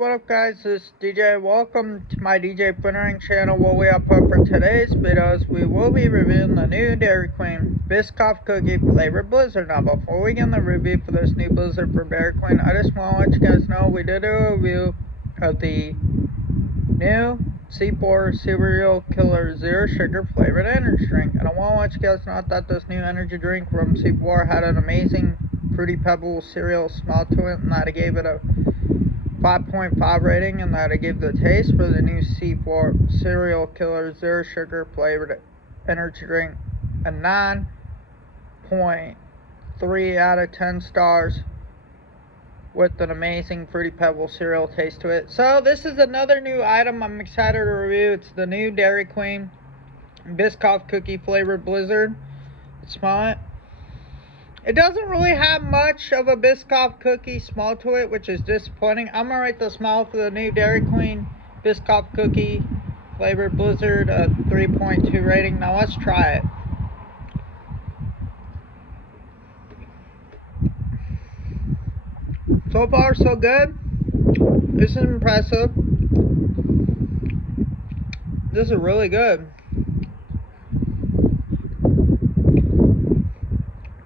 What up guys, this is DJ. Welcome to my DJ Printing channel. What we upload for today's videos, we will be reviewing the new Dairy Queen Biscoff Cookie flavored Blizzard. Now before we get the review for this new Blizzard from Dairy Queen, I just want to let you guys know we did a review of the new C4 Cereal Killer Zero Sugar flavored energy drink. And I want to let you guys know that this new energy drink from C4 had an amazing Fruity Pebble cereal smell to it, and that I gave it a 5.5 rating, and that I give the taste for the new C4 Cereal Killer Zero Sugar flavored energy drink a 9.3 out of 10 stars with an amazing Fruity Pebble cereal taste to it. So this is another new item I'm excited to review. It's the new Dairy Queen Biscoff Cookie flavored Blizzard. Smell it. It doesn't really have much of a Biscoff cookie smell to it, which is disappointing. I'm going to rate the smell for the new Dairy Queen Biscoff Cookie flavored Blizzard a 3.2 rating. Now let's try it. So far so good. This is impressive. This is really good.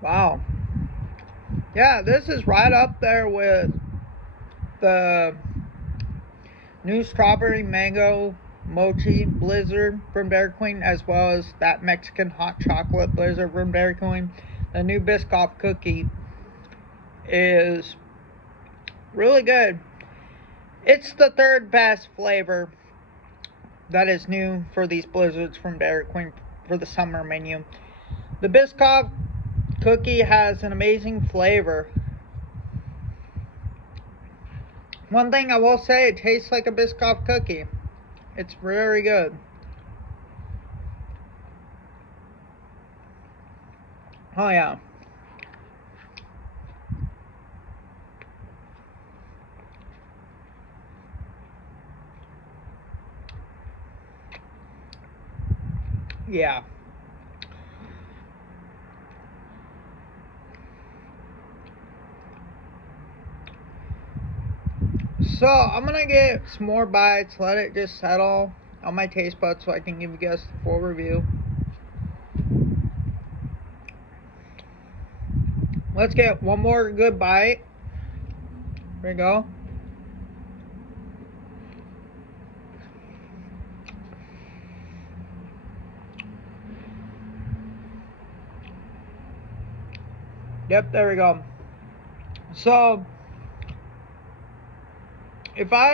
Wow. Yeah, this is right up there with the new Strawberry Mango Mochi Blizzard from Dairy Queen, as well as that Mexican Hot Chocolate Blizzard from Dairy Queen. The new Biscoff Cookie is really good. It's the third best flavor that is new for these Blizzards from Dairy Queen for the summer menu. The Biscoff Cookie has an amazing flavor. One thing I will say, it tastes like a Biscoff cookie. It's very good. Oh yeah. Yeah. So I'm gonna get some more bites, let it just settle on my taste buds so I can give you guys the full review. Let's get one more good bite. There we go. Yep, there we go. So if I